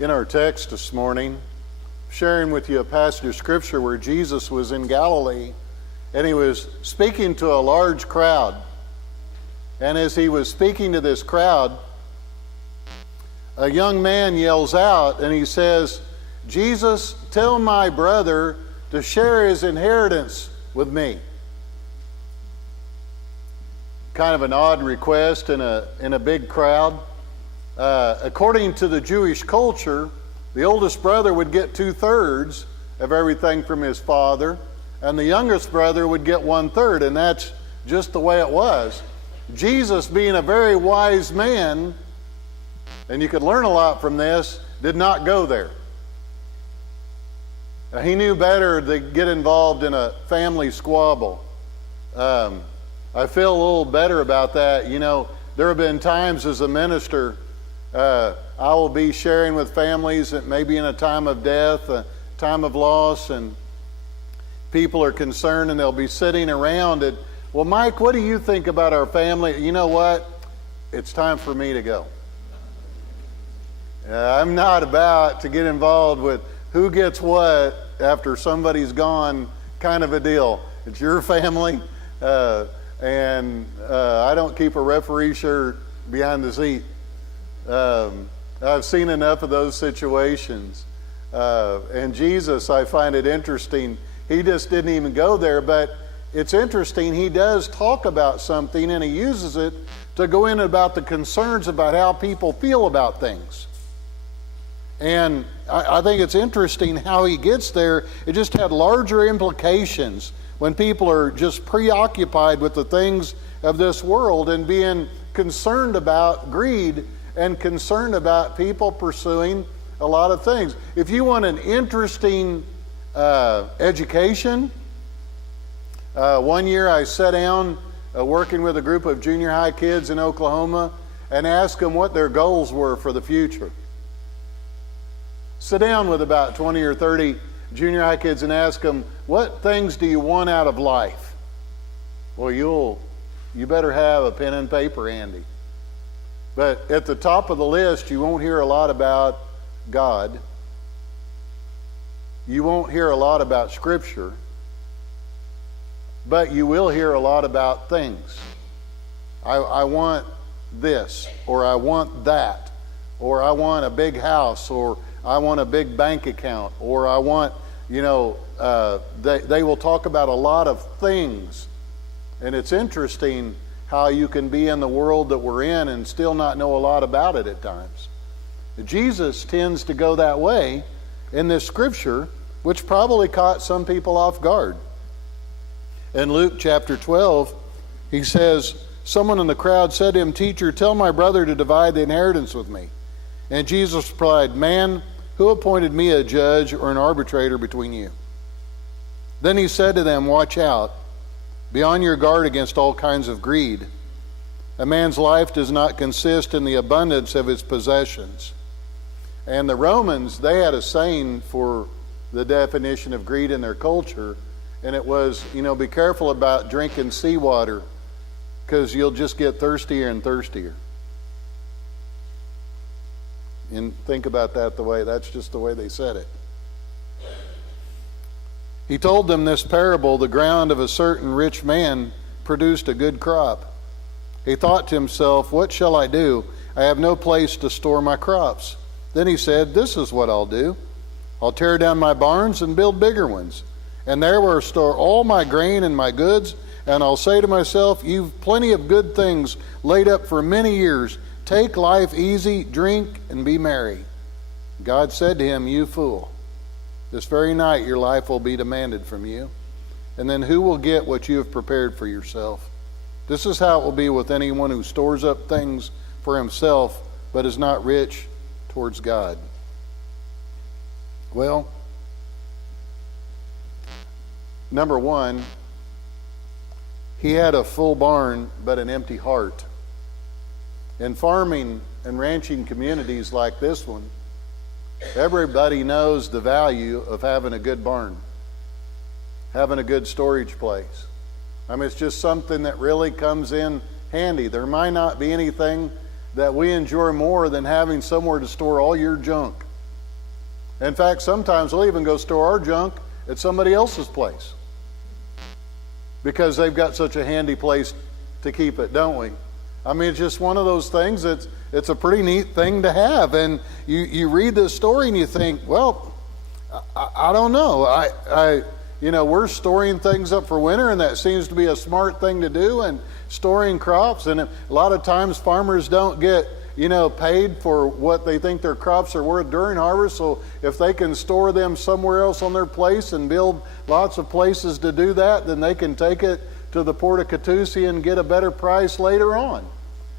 In our text this morning, sharing with you a passage of Scripture where Jesus was in Galilee and he was speaking to a large crowd. And as he was speaking to this crowd, a young man yells out and he says, "Jesus, tell my brother to share his inheritance with me." Kind of an odd request in a big crowd. According to the Jewish culture, the oldest brother would get 2/3 of everything from his father, and the youngest brother would get 1/3, and that's just the way it was. Jesus, being a very wise man, and you could learn a lot from this, did not go there. He knew better to get involved in a family squabble. I feel a little better about that. You know, there have been times as a minister, I will be sharing with families that maybe in a time of death, a time of loss, and people are concerned and they'll be sitting around and, "Well, Mike, what do you think about our family?" You know what? It's time for me to go. I'm not about to get involved with who gets what after somebody's gone kind of a deal. It's your family, and I don't keep a referee shirt behind the seat. I've seen enough of those situations. And Jesus, I find it interesting, he just didn't even go there, but it's interesting, he does talk about something and he uses it to go in about the concerns about how people feel about things. And I think it's interesting how he gets there. It just had larger implications when people are just preoccupied with the things of this world and being concerned about greed and concerned about people pursuing a lot of things. If you want an interesting education, one year I sat down working with a group of junior high kids in Oklahoma and asked them what their goals were for the future. Sit down with about 20 or 30 junior high kids and ask them, "What things do you want out of life?" Well, you better have a pen and paper handy. But at the top of the list, you won't hear a lot about God. You won't hear a lot about Scripture. But you will hear a lot about things. I want this, or I want that, or I want a big house, or I want a big bank account, or I want, they will talk about a lot of things. And it's interesting how you can be in the world that we're in and still not know a lot about it at times. Jesus tends to go that way in this scripture, which probably caught some people off guard. In Luke chapter 12, he says, someone in the crowd said to him, "Teacher, tell my brother to divide the inheritance with me." And Jesus replied, "Man, who appointed me a judge or an arbitrator between you?" Then he said to them, "Watch out. Be on your guard against all kinds of greed. A man's life does not consist in the abundance of his possessions." And the Romans, they had a saying for the definition of greed in their culture, and it was, be careful about drinking seawater because you'll just get thirstier and thirstier. And think about that that's just the way they said it. He told them this parable: the ground of a certain rich man produced a good crop. He thought to himself, "What shall I do? I have no place to store my crops." Then he said, "This is what I'll do. I'll tear down my barns and build bigger ones, and there will store all my grain and my goods, and I'll say to myself, you've plenty of good things laid up for many years. Take life easy, drink, and be merry." God said to him, "You fool, this very night your life will be demanded from you, and then who will get what you have prepared for yourself? This is how it will be with anyone who stores up things for himself, but is not rich towards God." Well, number one, he had a full barn but an empty heart. In farming and ranching communities like this one, everybody knows the value of having a good barn, having a good storage place. It's just something that really comes in handy. There might not be anything that we enjoy more than having somewhere to store all your junk In fact, sometimes we'll even go store our junk at somebody else's place because they've got such a handy place to keep it, don't we? I mean, it's just one of those things that's it's a pretty neat thing to have. And you read this story and you think, well, I don't know. We're storing things up for winter, and that seems to be a smart thing to do, and storing crops. And a lot of times farmers don't get, paid for what they think their crops are worth during harvest. So if they can store them somewhere else on their place and build lots of places to do that, then they can take it to the Port of Catoosa and get a better price later on.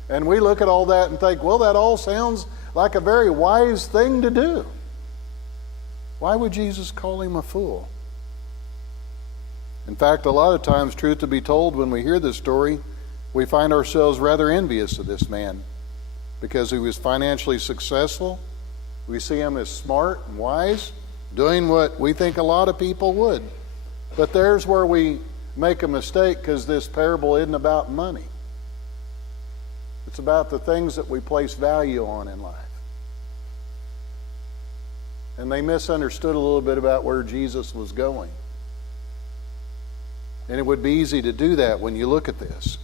And we look at all that and think, well, that all sounds like a very wise thing to do. Why would Jesus call him a fool? In fact, a lot of times, truth to be told, when we hear this story, we find ourselves rather envious of this man because he was financially successful. We see him as smart and wise, doing what we think a lot of people would. But there's where we make a mistake, because this parable isn't about money. It's about the things that we place value on in life. And they misunderstood a little bit about where Jesus was going. And it would be easy to do that when you look at this.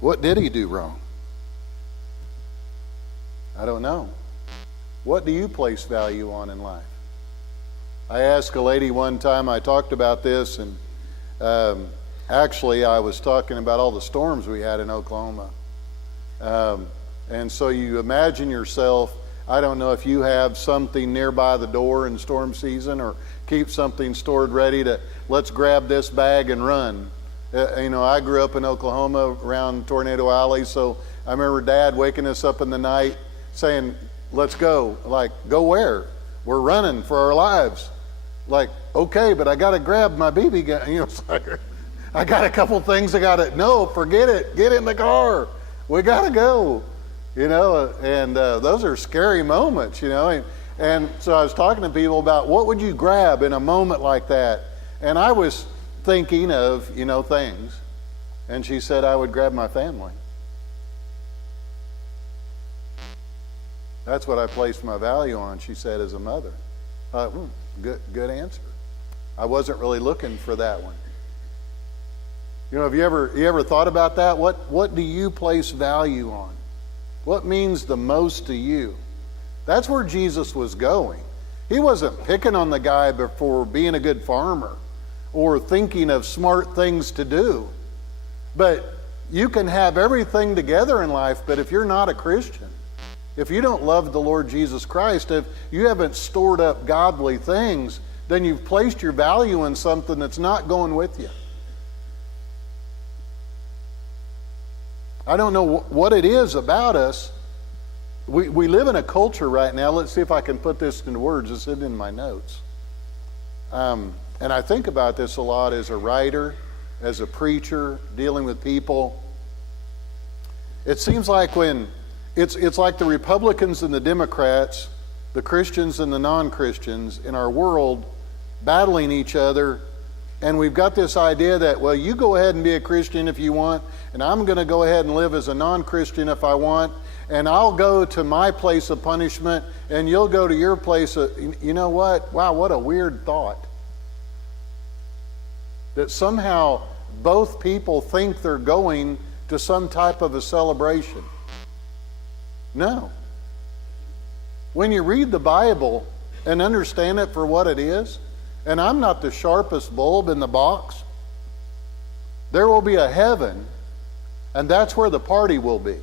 What did he do wrong? I don't know. What do you place value on in life? I asked a lady one time, I talked about this, and actually I was talking about all the storms we had in Oklahoma. And so you imagine yourself, I don't know if you have something nearby the door in storm season, or keep something stored ready to, let's grab this bag and run. I grew up in Oklahoma around Tornado Alley, so I remember Dad waking us up in the night saying, let's go. Like, go where? We're running for our lives. Like, okay, but I got to grab my BB gun. It's like, I got a couple things no, forget it. Get in the car. We got to go. And those are scary moments, And so I was talking to people about what would you grab in a moment like that. And I was thinking of, things. And she said, I would grab my family. That's what I placed my value on, she said, as a mother. Good answer. I wasn't really looking for that one. Have you ever thought about that? What do you place value on? What means the most to you? That's where Jesus was going. He wasn't picking on the guy for being a good farmer or thinking of smart things to do. But you can have everything together in life, but if you're not a Christian, if you don't love the Lord Jesus Christ, if you haven't stored up godly things, then you've placed your value in something that's not going with you. I don't know what it is about us. We live in a culture right now. Let's see if I can put this into words. It's in my notes. And I think about this a lot as a writer, as a preacher, dealing with people. It seems like when it's like the Republicans and the Democrats, the Christians and the non-Christians in our world battling each other. And we've got this idea that, well, you go ahead and be a Christian if you want, and I'm going to go ahead and live as a non-Christian if I want, and I'll go to my place of punishment, and you'll go to your place of, you know what? Wow, what a weird thought. That somehow both people think they're going to some type of a celebration. No. When you read the Bible and understand it for what it is, and I'm not the sharpest bulb in the box, there will be a heaven, and that's where the party will be.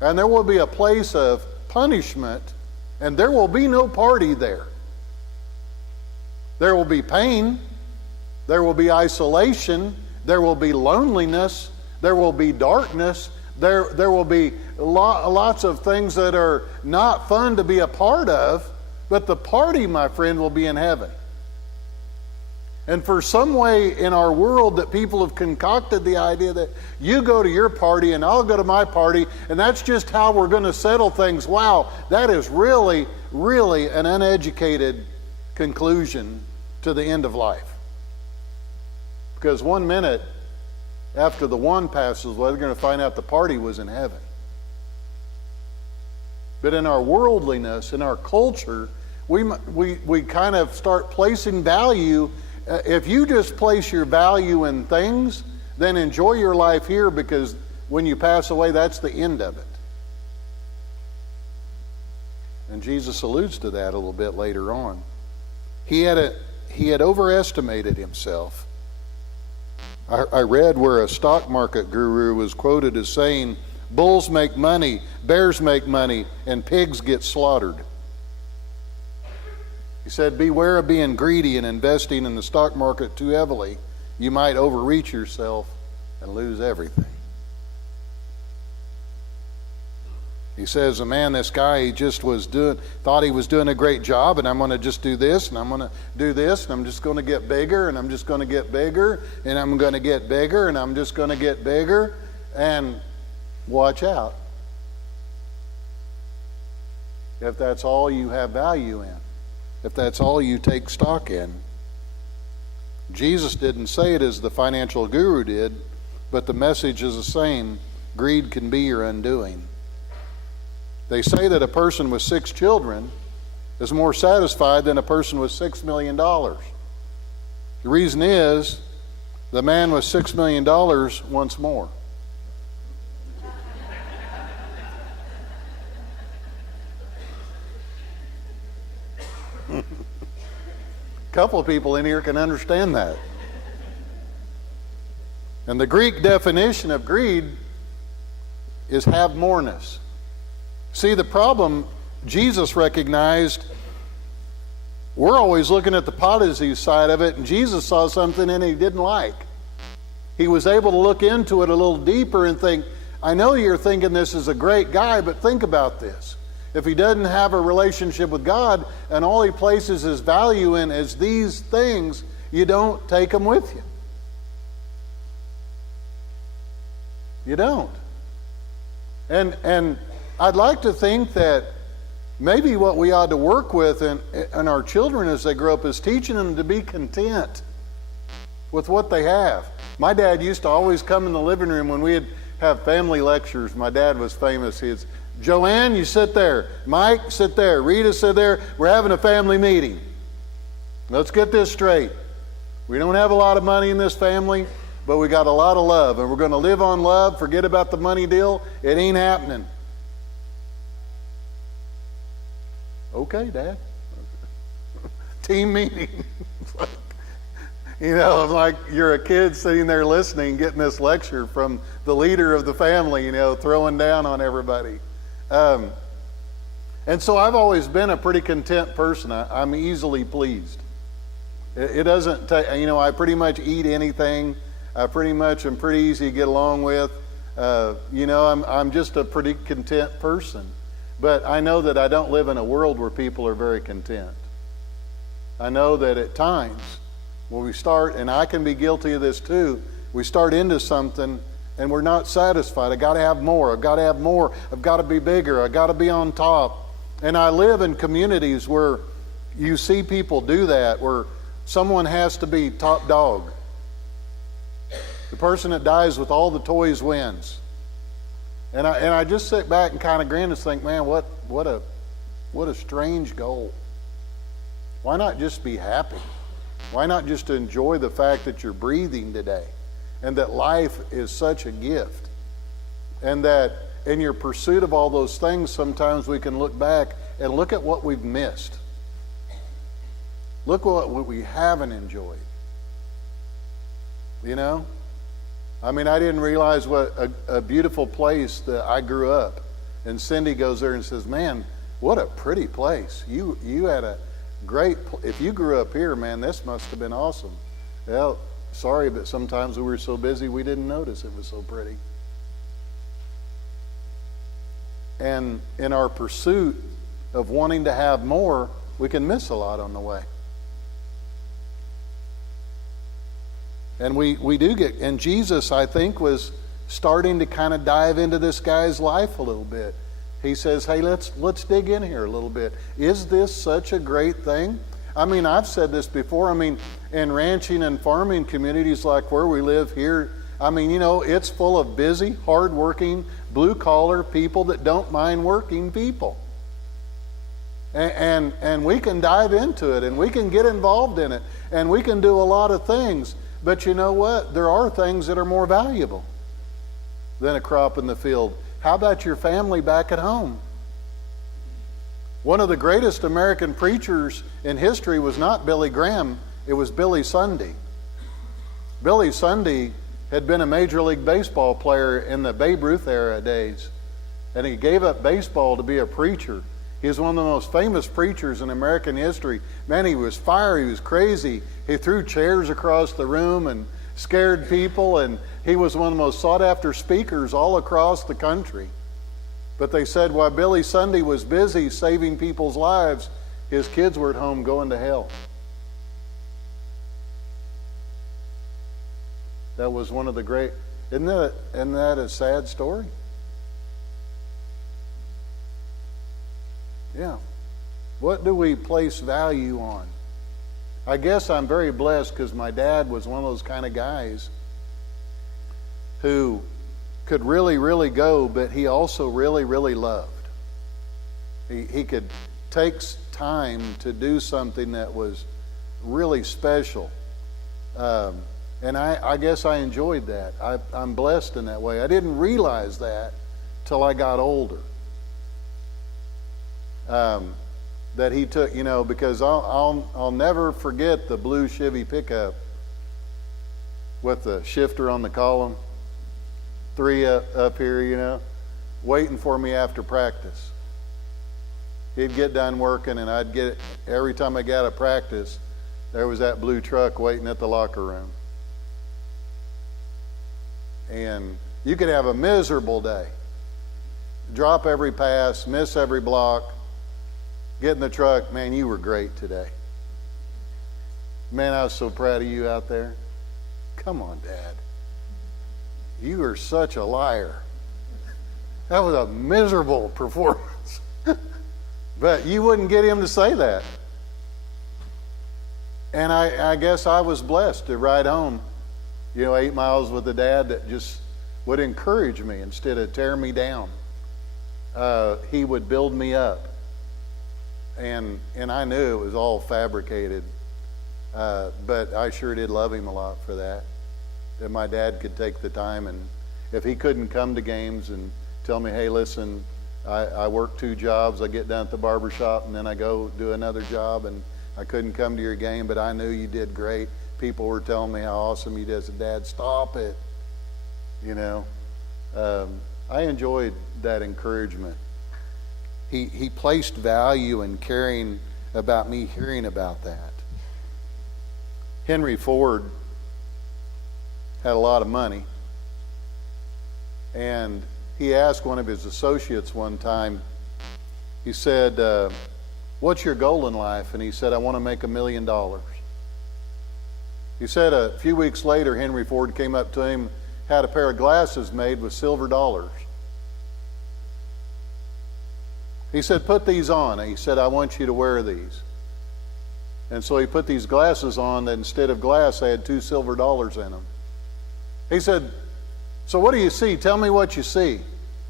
And there will be a place of punishment, and there will be no party there. There will be pain, there will be isolation, there will be loneliness, there will be darkness, there will be lots of things that are not fun to be a part of, but the party, my friend, will be in heaven. And for some way in our world that people have concocted the idea that you go to your party and I'll go to my party, and that's just how we're going to settle things. Wow, that is really, really an uneducated conclusion to the end of life. Because 1 minute after the one passes away, they're going to find out the party was in heaven. But in our worldliness, in our culture, we kind of start placing value. If you just place your value in things, then enjoy your life here, because when you pass away, that's the end of it. And Jesus alludes to that a little bit later on. He had overestimated himself. I read where a stock market guru was quoted as saying, "Bulls make money, bears make money, and pigs get slaughtered." He said, beware of being greedy and investing in the stock market too heavily. You might overreach yourself and lose everything. He says, man, this guy, he just thought he was doing a great job, and I'm going to just do this, and I'm going to do this, and I'm just going to get bigger, and I'm just going to get bigger, and I'm going to get bigger, and I'm just going to get bigger. And watch out. If that's all you have value in, if that's all you take stock in. Jesus didn't say it as the financial guru did, but the message is the same. Greed can be your undoing. They say that a person with 6 children is more satisfied than a person with $6 million. The reason is the man with $6 million wants more. A couple of people in here can understand that. And the Greek definition of greed is have-moreness. See, the problem Jesus recognized, we're always looking at the positive side of it, and Jesus saw something in it he didn't like. He was able to look into it a little deeper and think, I know you're thinking this is a great guy, but think about this. If he doesn't have a relationship with God and all he places his value in is these things, you don't take them with you. You don't. And I'd like to think that maybe what we ought to work with in our children as they grow up is teaching them to be content with what they have. My dad used to always come in the living room when we'd have family lectures. My dad was famous. He'd, Joanne, you sit there. Mike, sit there. Rita, sit there. We're having a family meeting. Let's get this straight. We don't have a lot of money in this family, but we got a lot of love, and we're going to live on love. Forget about the money deal. It ain't happening. Okay, Dad. Team meeting. You know, like you're a kid sitting there listening, getting this lecture from the leader of the family, you know, throwing down on everybody. And so I've always been a pretty content person. I'm easily pleased. It doesn't take, you know, I pretty much eat anything. I pretty much am pretty easy to get along with. You know, I'm just a pretty content person. But I know that I don't live in a world where people are very content. I know that at times when we start, and I can be guilty of this too, we start into something and we're not satisfied. I got to have more. I've got to have more. I've got to be bigger. I've got to be on top. And I live in communities where you see people do that, where someone has to be top dog. The person that dies with all the toys wins. And I just sit back and kind of grin and think, man, what a strange goal. Why not just be happy? Why not just enjoy the fact that you're breathing today, and that life is such a gift, and that in your pursuit of all those things, sometimes we can look back and look at what we've missed. Look what we haven't enjoyed. You know? I mean, I didn't realize what a beautiful place that I grew up. And Cindy goes there and says, man, what a pretty place. You had a great, if you grew up here, man, this must have been awesome. Well, sorry, but sometimes we were so busy we didn't notice it was so pretty. And in our pursuit of wanting to have more, we can miss a lot on the way. And we do get, and Jesus, I think, was starting to kind of dive into this guy's life a little bit. He says, hey, let's dig in here a little bit. Is this such a great thing? I mean, I've said this before. I mean, in ranching and farming communities like where we live here, I mean, you know, it's full of busy, hardworking, blue-collar people that don't mind working people. And we can dive into it, and we can get involved in it, and we can do a lot of things. But you know what? There are things that are more valuable than a crop in the field. How about your family back at home? One of the greatest American preachers in history was not Billy Graham, it was Billy Sunday. Billy Sunday had been a Major League Baseball player in the Babe Ruth era days, and he gave up baseball to be a preacher. He was one of the most famous preachers in American history. Man, he was fiery, he was crazy. He threw chairs across the room and scared people, and he was one of the most sought-after speakers all across the country. But they said while Billy Sunday was busy saving people's lives, his kids were at home going to hell. That was one of the great... Isn't that a sad story? Yeah. What do we place value on? I guess I'm very blessed because my dad was one of those kind of guys who could really, really go, but he also really, really loved. He could take time to do something that was really special. And I guess I enjoyed that. I'm blessed in that way. I didn't realize that till I got older. That he took, because I'll never forget the blue Chevy pickup with the shifter on the column, 3 up here, waiting for me after practice. He'd get done working, and every time I got to practice, there was that blue truck waiting at the locker room. And you could have a miserable day. Drop every pass, miss every block, get in the truck. Man, you were great today. Man, I was so proud of you out there. Come on, Dad. You are such a liar. That was a miserable performance. But you wouldn't get him to say that. And I guess I was blessed to ride home, 8 miles with a dad that just would encourage me instead of tear me down. He would build me up. And I knew it was all fabricated. But I sure did love him a lot for that. That my dad could take the time, and if he couldn't come to games and tell me, hey, listen, I work 2 jobs. I get down at the barber shop and then I go do another job, and I couldn't come to your game, but I knew you did great. People were telling me how awesome you did. I said, Dad, stop it. I enjoyed that encouragement. He placed value in caring about me hearing about that. Henry Ford had a lot of money, and he asked one of his associates one time, he said, what's your goal in life? And he said, I want to make $1 million. He said a few weeks later, Henry Ford came up to him, had a pair of glasses made with silver dollars. He said, put these on. He said, I want you to wear these. And so he put these glasses on that instead of glass, they had 2 silver dollars in them. He said, so what do you see? Tell me what you see.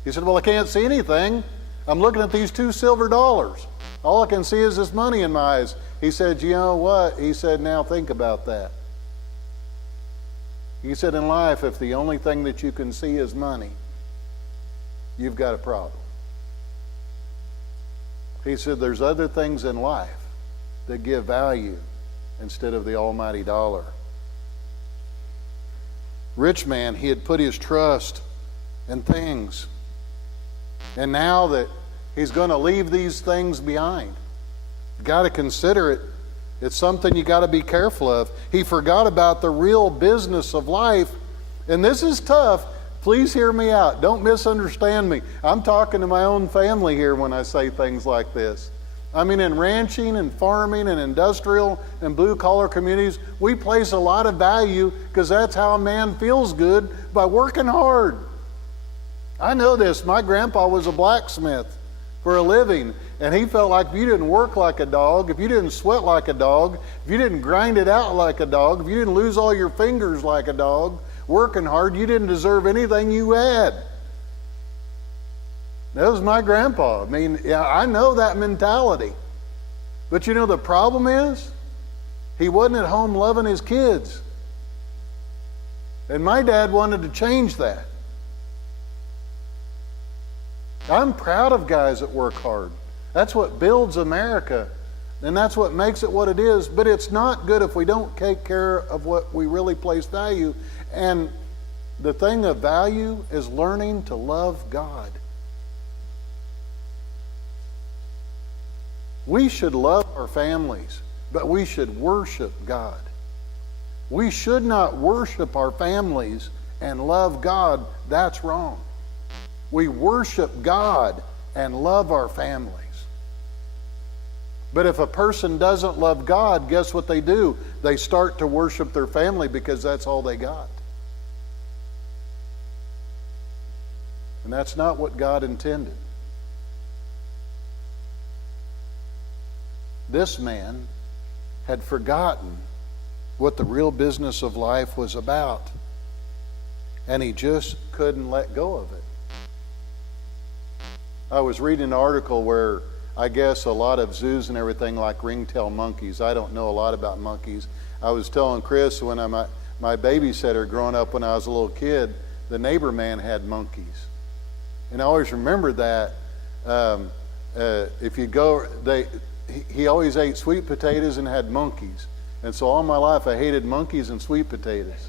He said, well, I can't see anything. I'm looking at these 2 silver dollars. All I can see is this money in my eyes. He said, you know what? He said, now think about that. He said, in life, if the only thing that you can see is money, you've got a problem. He said, there's other things in life that give value instead of the almighty dollar. Rich man, he had put his trust in things. And now that he's going to leave these things behind, you've got to consider it. It's something you got to be careful of. He forgot about the real business of life. And this is tough. Please hear me out. Don't misunderstand me. I'm talking to my own family here when I say things like this. I mean, in ranching and farming and industrial and blue-collar communities, we place a lot of value because that's how a man feels good, by working hard. I know this. My grandpa was a blacksmith for a living, and he felt like if you didn't work like a dog, if you didn't sweat like a dog, if you didn't grind it out like a dog, if you didn't lose all your fingers like a dog, working hard, you didn't deserve anything you had. That was my grandpa. I mean, yeah, I know that mentality. But you know the problem is, he wasn't at home loving his kids. And my dad wanted to change that. I'm proud of guys that work hard. That's what builds America. And that's what makes it what it is. But it's not good if we don't take care of what we really place value. And the thing of value is learning to love God. We should love our families, but we should worship God. We should not worship our families and love God. That's wrong. We worship God and love our families. But if a person doesn't love God, guess what they do? They start to worship their family because that's all they got. And that's not what God intended. This man had forgotten what the real business of life was about. And he just couldn't let go of it. I was reading an article where I guess a lot of zoos and everything like ringtail monkeys. I don't know a lot about monkeys. I was telling Chris when my babysitter growing up when I was a little kid, the neighbor man had monkeys. And I always remembered that. If you go, he always ate sweet potatoes and had monkeys. And so all my life I hated monkeys and sweet potatoes.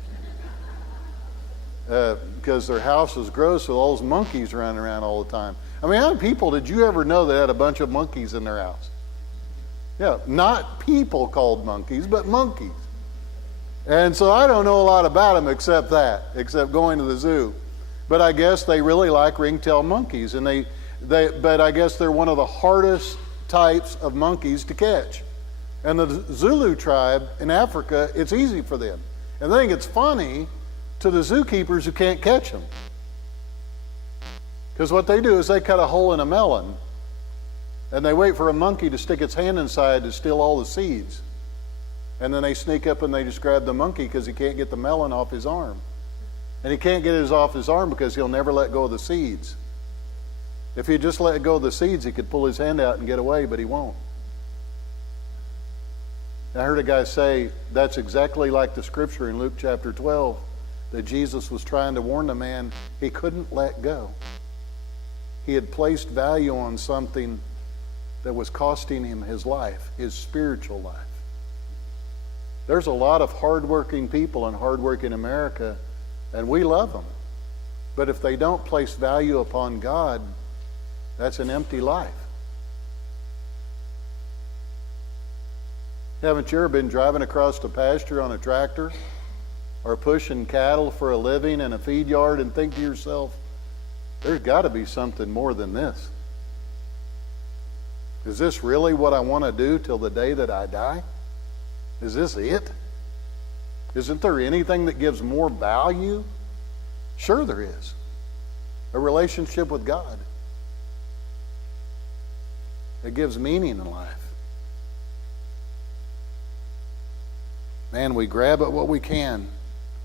Because their house was gross with all those monkeys running around all the time. I mean, how many people did you ever know that had a bunch of monkeys in their house? Yeah, not people called monkeys, but monkeys. And so I don't know a lot about them except going to the zoo. But I guess they really like ringtail monkeys, and but I guess they're one of the hardest types of monkeys to catch. And the Zulu tribe in Africa, it's easy for them. And they think it's funny to the zookeepers who can't catch them. Because what they do is they cut a hole in a melon, and they wait for a monkey to stick its hand inside to steal all the seeds. And then they sneak up and they just grab the monkey because he can't get the melon off his arm. And he can't get it off his arm because he'll never let go of the seeds. If he just let go of the seeds, he could pull his hand out and get away, but he won't. I heard a guy say that's exactly like the scripture in Luke chapter 12 that Jesus was trying to warn the man he couldn't let go. He had placed value on something that was costing him his life, his spiritual life. There's a lot of hardworking people in hardworking America, and we love them. But if they don't place value upon God, that's an empty life. Haven't you ever been driving across the pasture on a tractor or pushing cattle for a living in a feed yard and think to yourself, there's got to be something more than this? Is this really what I want to do till the day that I die? Is this it? Isn't there anything that gives more value? Sure there is. A relationship with God. It gives meaning in life. Man, we grab at what we can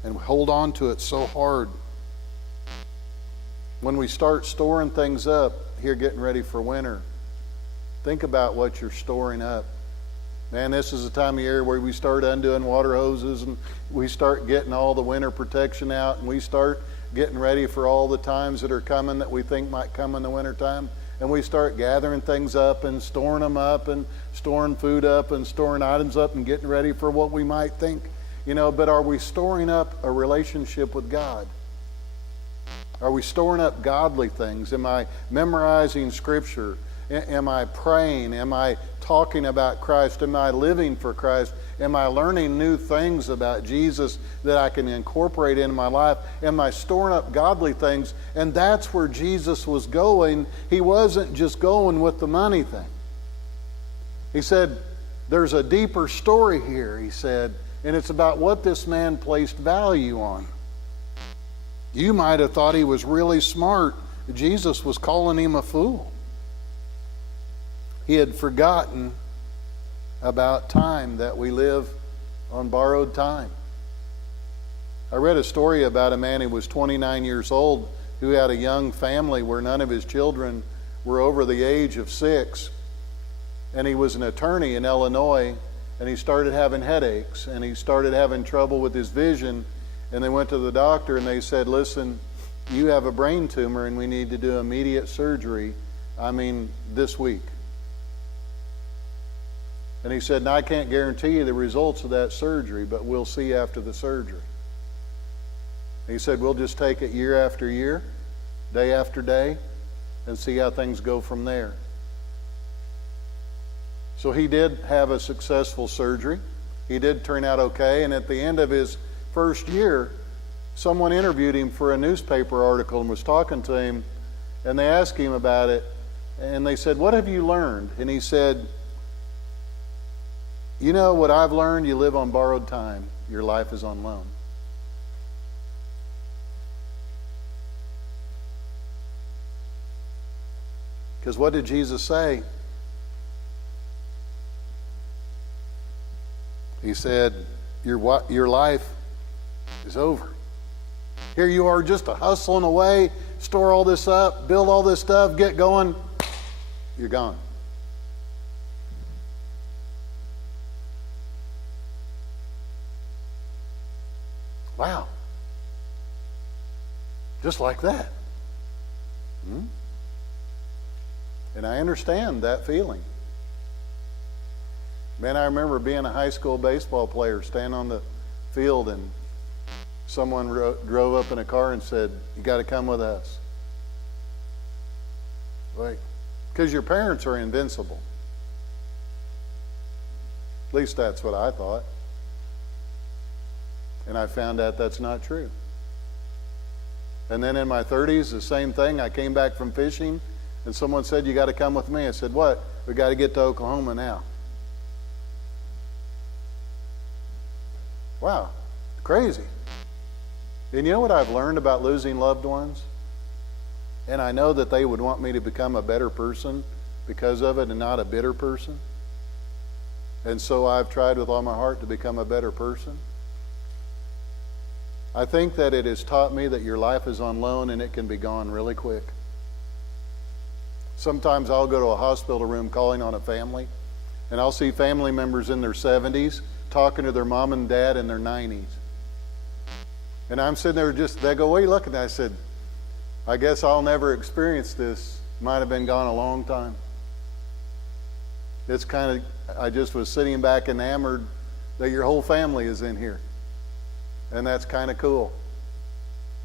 and hold on to it so hard. When we start storing things up, here getting ready for winter, think about what you're storing up. Man, this is the time of year where we start undoing water hoses and we start getting all the winter protection out, and we start getting ready for all the times that are coming that we think might come in the wintertime. And we start gathering things up and storing them up and storing food up and storing items up and getting ready for what we might think. But are we storing up a relationship with God? Are we storing up godly things? Am I memorizing Scripture? Am I praying? Am I talking about Christ? Am I living for Christ? Am I learning new things about Jesus that I can incorporate into my life? Am I storing up godly things? And that's where Jesus was going. He wasn't just going with the money thing. He said, there's a deeper story here, he said, and it's about what this man placed value on. You might have thought he was really smart. Jesus was calling him a fool. He had forgotten about time, that we live on borrowed time. I read a story about a man who was 29 years old who had a young family where none of his children were over the age of 6. and he was an attorney in Illinois, and he started having headaches, and he started having trouble with his vision, and they went to the doctor, and they said, listen, you have a brain tumor, and we need to do immediate surgery, this week. And he said, I can't guarantee you the results of that surgery, but we'll see after the surgery. He said, we'll just take it year after year, day after day, and see how things go from there. So he did have a successful surgery. He did turn out okay, and at the end of his first year, someone interviewed him for a newspaper article and was talking to him, and they asked him about it, and they said, what have you learned? And he said, you know what I've learned? You live on borrowed time. Your life is on loan. Because what did Jesus say? He said, your life is over. Here you are just hustling away, store all this up, build all this stuff, get going. You're gone. Wow. Just like that. And I understand that feeling. Man, I remember being a high school baseball player, standing on the field, and someone drove up in a car and said, you got to come with us. Like, because your parents are invincible. At least that's what I thought. And I found out that's not true. And then in my 30s, the same thing. I came back from fishing, and someone said, you got to come with me. I said, what? We got to get to Oklahoma now. Wow, crazy. And you know what I've learned about losing loved ones? And I know that they would want me to become a better person because of it and not a bitter person. And so I've tried with all my heart to become a better person. I think that it has taught me that your life is on loan and it can be gone really quick. Sometimes I'll go to a hospital room calling on a family, and I'll see family members in their 70s talking to their mom and dad in their 90s. And I'm sitting there they go, what are you looking at? I said, I guess I'll never experience this. Might have been gone a long time. It's kind of, I just was sitting back enamored that your whole family is in here. And that's kind of cool.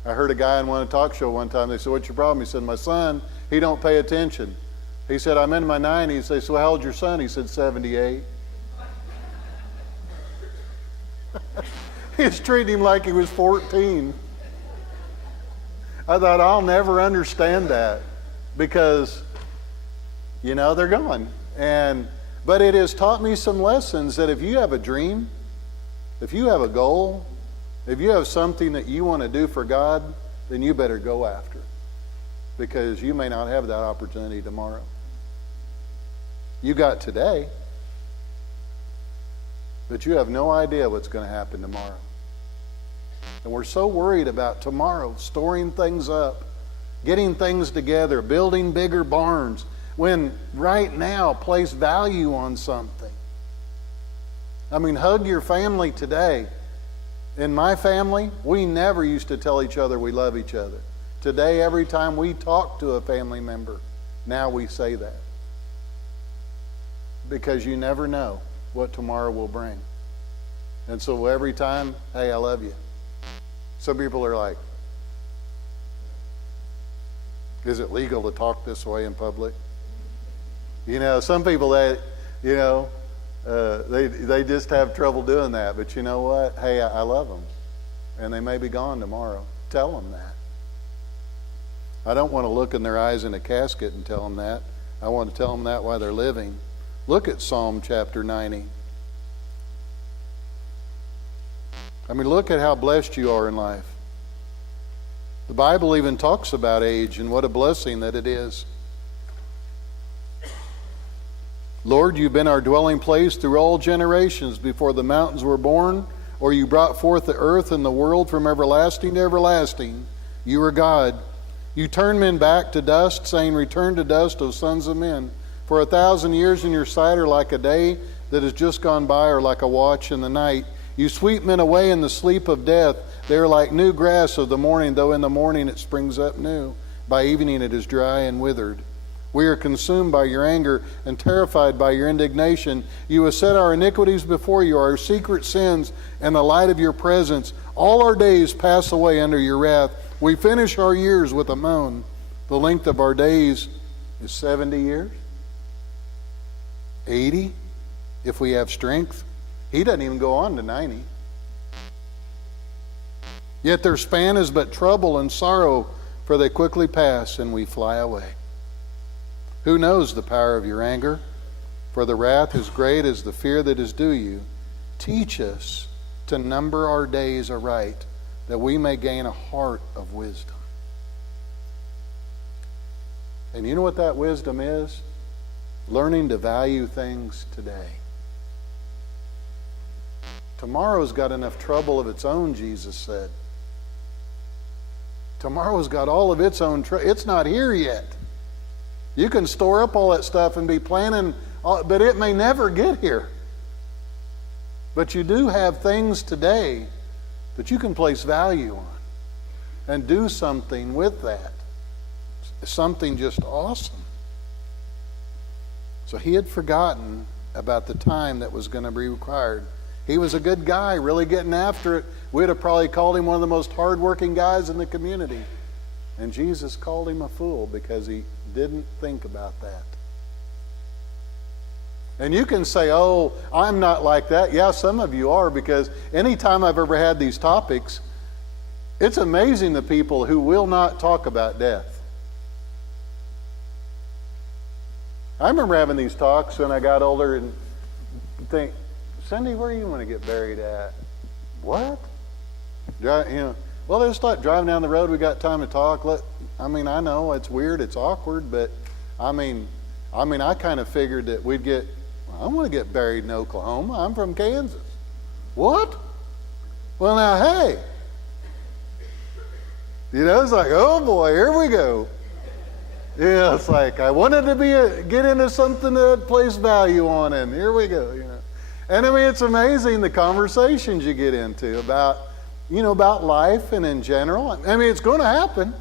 I heard a guy on one talk show one time, they said, what's your problem? He said, my son, he don't pay attention. He said, I'm in my 90s. They said, so how old's your son? He said, 78. He's treating him like he was 14. I thought, I'll never understand that because, they're gone. But it has taught me some lessons that if you have a dream, if you have a goal, if you have something that you want to do for God, then you better go after it, because you may not have that opportunity tomorrow. You got today, but you have no idea what's going to happen tomorrow. And we're so worried about tomorrow, storing things up, getting things together, building bigger barns, when right now place value on something. Hug your family today. In my family, we never used to tell each other we love each other. Today, every time we talk to a family member, now we say that. Because you never know what tomorrow will bring. And so every time, hey, I love you. Some people are like, is it legal to talk this way in public? Some people that, they just have trouble doing that. But you know what? Hey, I love them. And they may be gone tomorrow. Tell them that. I don't want to look in their eyes in a casket and tell them that. I want to tell them that while they're living. Look at Psalm chapter 90. Look at how blessed you are in life. The Bible even talks about age and what a blessing that it is. Lord, you've been our dwelling place through all generations. Before the mountains were born, or you brought forth the earth and the world from everlasting to everlasting, you are God. You turn men back to dust, saying, return to dust, O sons of men. For 1,000 years in your sight are like a day that has just gone by, or like a watch in the night. You sweep men away in the sleep of death. They are like new grass of the morning, though in the morning it springs up new. By evening it is dry and withered. We are consumed by your anger and terrified by your indignation. You have set our iniquities before you, our secret sins, and the light of your presence. All our days pass away under your wrath. We finish our years with a moan. The length of our days is 70 years, 80, if we have strength. He doesn't even go on to 90. Yet their span is but trouble and sorrow, for they quickly pass and we fly away. Who knows the power of your anger? For the wrath is great as the fear that is due you. Teach us to number our days aright, that we may gain a heart of wisdom. And you know what that wisdom is? Learning to value things today. Tomorrow's got enough trouble of its own, Jesus said. Tomorrow's got all of its own trouble. It's not here yet. You can store up all that stuff and be planning, but it may never get here. But you do have things today that you can place value on and do something with that. Something just awesome. So he had forgotten about the time that was going to be required. He was a good guy, really getting after it. We'd have probably called him one of the most hardworking guys in the community. And Jesus called him a fool because he didn't think about that. And you can say, oh, I'm not like that. Yeah, some of you are, because anytime I've ever had these topics, it's amazing the people who will not talk about death. I remember having these talks when I got older and think, Cindy, where do you want to get buried at? What? Well, let's start driving down the road. We got time to talk. I know it's weird, it's awkward, but I kind of figured that we'd get. I want to get buried in Oklahoma. I'm from Kansas. What? Well, now, hey. It's like, oh boy, here we go. Yeah, it's like I wanted to get into something that place value on, and here we go. And it's amazing the conversations you get into about life and in general. It's going to happen.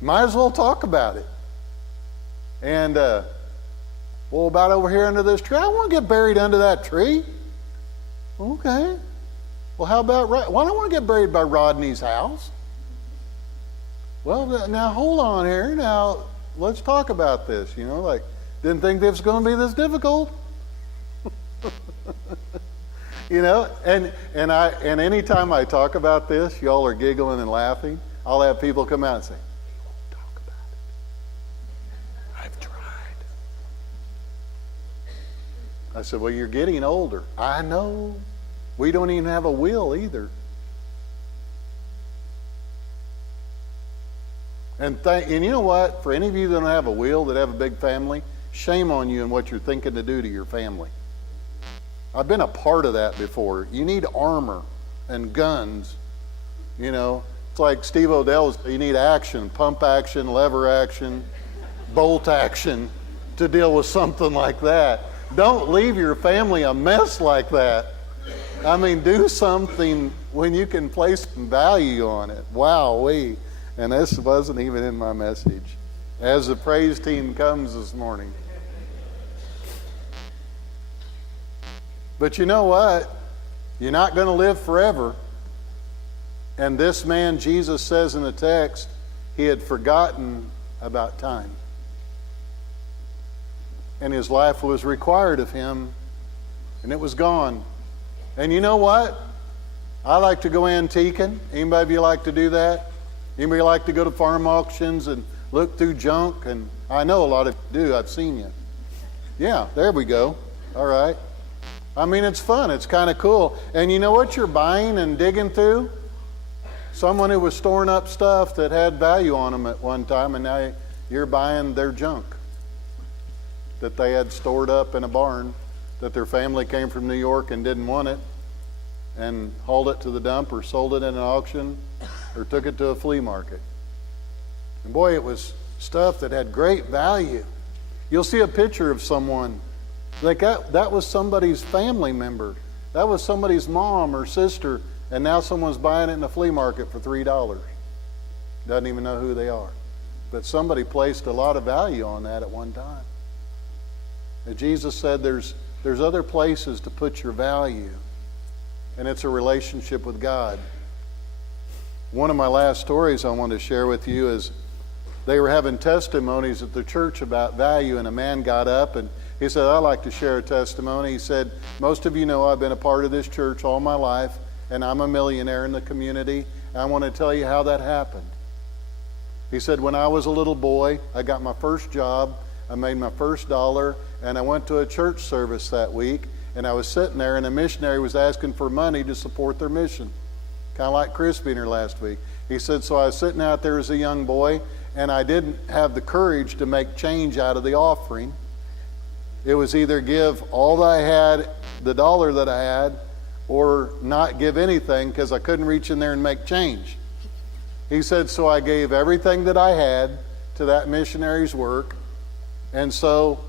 Might as well talk about it. And about over here under this tree? I want to get buried under that tree. Okay. Well, how about why don't I want to get buried by Rodney's house? Well, now hold on here. Now let's talk about this. Didn't think this was going to be this difficult. And anytime I talk about this, y'all are giggling and laughing. I'll have people come out and say, "We won't talk about it. I've tried." I said, "Well, you're getting older." I know. We don't even have a will either. And you know what? For any of you that don't have a will, that have a big family, shame on you and what you're thinking to do to your family. I've been a part of that before. You need armor and guns. It's like Steve Odell's, you need action, pump action, lever action, bolt action to deal with something like that. Don't leave your family a mess like that. Do something when you can place some value on it. Wowee. And this wasn't even in my message. As the praise team comes this morning. But you know what? You're not going to live forever. And this man, Jesus says in the text, he had forgotten about time. And his life was required of him, and it was gone. And you know what? I like to go antiquing. Anybody of you like to do that? Anybody like to go to farm auctions and look through junk? And I know a lot of you do. I've seen you. Yeah, there we go. All right. It's fun. It's kind of cool. And you know what you're buying and digging through? Someone who was storing up stuff that had value on them at one time, and now you're buying their junk that they had stored up in a barn, that their family came from New York and didn't want it, and hauled it to the dump or sold it in an auction or took it to a flea market. And boy, it was stuff that had great value. You'll see a picture of someone, like that was somebody's family member. That was somebody's mom or sister, and now someone's buying it in the flea market for $3. Doesn't even know who they are. But somebody placed a lot of value on that at one time. And Jesus said there's other places to put your value, and it's a relationship with God. One of my last stories I want to share with you is they were having testimonies at the church about value, and a man got up and he said, I'd like to share a testimony. He said, most of you know I've been a part of this church all my life, and I'm a millionaire in the community. I want to tell you how that happened. He said, when I was a little boy, I got my first job, I made my first dollar, and I went to a church service that week, and I was sitting there, and a missionary was asking for money to support their mission. Kind of like Chris being here last week. He said, so I was sitting out there as a young boy, and I didn't have the courage to make change out of the offering. It was either give all that I had, the dollar that I had, or not give anything because I couldn't reach in there and make change. He said, so I gave everything that I had to that missionary's work. And so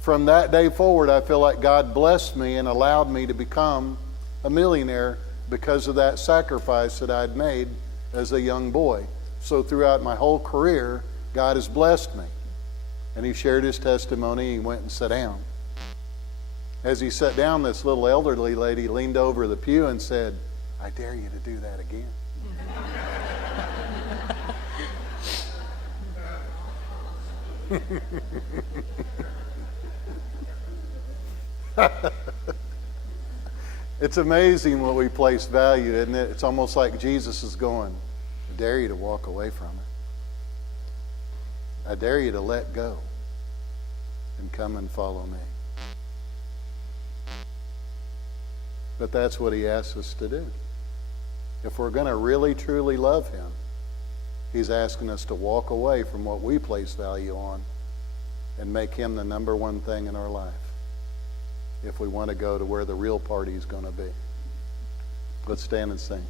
from that day forward, I feel like God blessed me and allowed me to become a millionaire because of that sacrifice that I'd made as a young boy. So throughout my whole career, God has blessed me. And he shared his testimony. He went and sat down. As he sat down, this little elderly lady leaned over the pew and said, I dare you to do that again. It's amazing what we place value, isn't it? It's almost like Jesus is going, I dare you to walk away from it. I dare you to let go and come and follow me. But that's what he asks us to do. If we're going to really, truly love him, he's asking us to walk away from what we place value on and make him the number one thing in our life if we want to go to where the real party is going to be. Let's stand and sing.